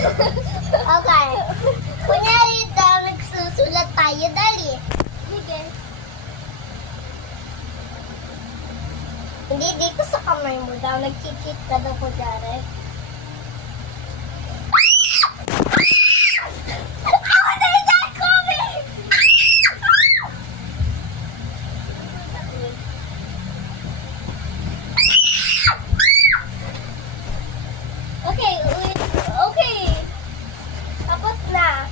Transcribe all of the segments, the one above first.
Okay. Kunyari daw, nagsusulat tayo, dali. Sige. Hindi, dito sa kamay mo daw. Nag-cheat ka daw, kunyari. Ako na yung dad ko, babe! Okay, wait. Okay. Tapos na.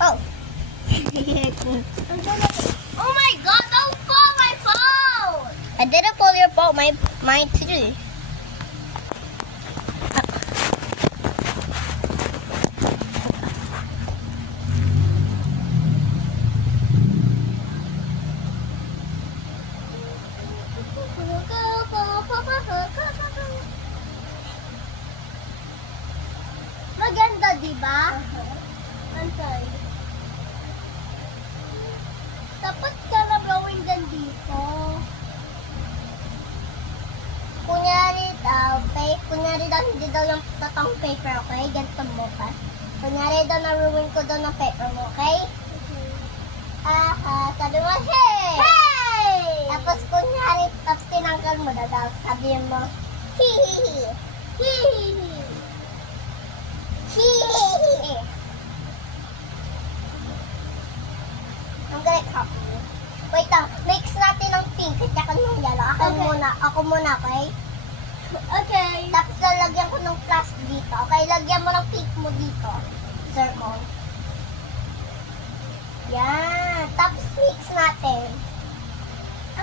Oh. Oh my God! Don't fall my phone! I didn't pull your phone. Mine too. Maganda, di ba? Antay. Dapat ka na blowing din dito. Kunyari daw, hindi daw yung totoong paper, okay? Ganito mo pa. Kunyari daw, na-ruin ko daw ng paper mo, okay? Sabi mo, hey! Hey! Tapos kunyari, tapos tinanggal mo daw, sabi mo, hihihi. Hihihi. Hihihi. I'm gonna copy you. Wait lang, mix natin ng pink at saka ng yellow. Okay. Ako muna, okay? Okay. Tapos lalagyan ko ng plus dito. Okay, lagyan mo ng pink mo dito. Circle. Yan. Tapos mix natin.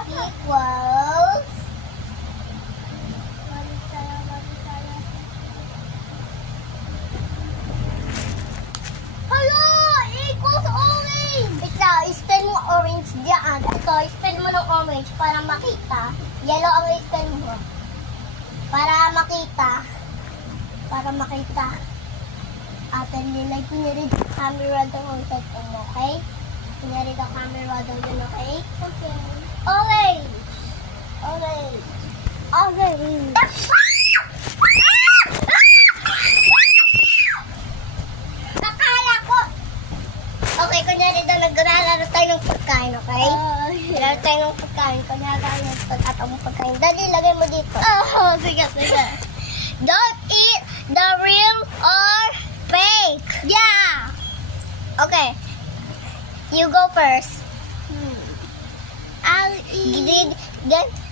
Equals. Hello! Equals orange! Wait lang, i-spell mo orange diyan. Ito, i-spell mo ng orange para makita. Yellow ang i-spell mo. Para makita. Para makita. Ate, nilay ko niya rin yung camera daw ang cellphone mo, okay? Kunyari daw camera daw yun, okay? Okay. Orange! Orange! Orange! Nakala ko! Okay, kunyari daw naglalaro tayo ng pagkain, okay? Laro tayo ng pagkain. Kunyari tayo ng pagkatang pagkain. Dali, lagay mo dito. Oh, sige, sige. Don't eat the real or fake. Yeah! Okay. You go first. I'll eat.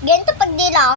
Ganito pag dilaw.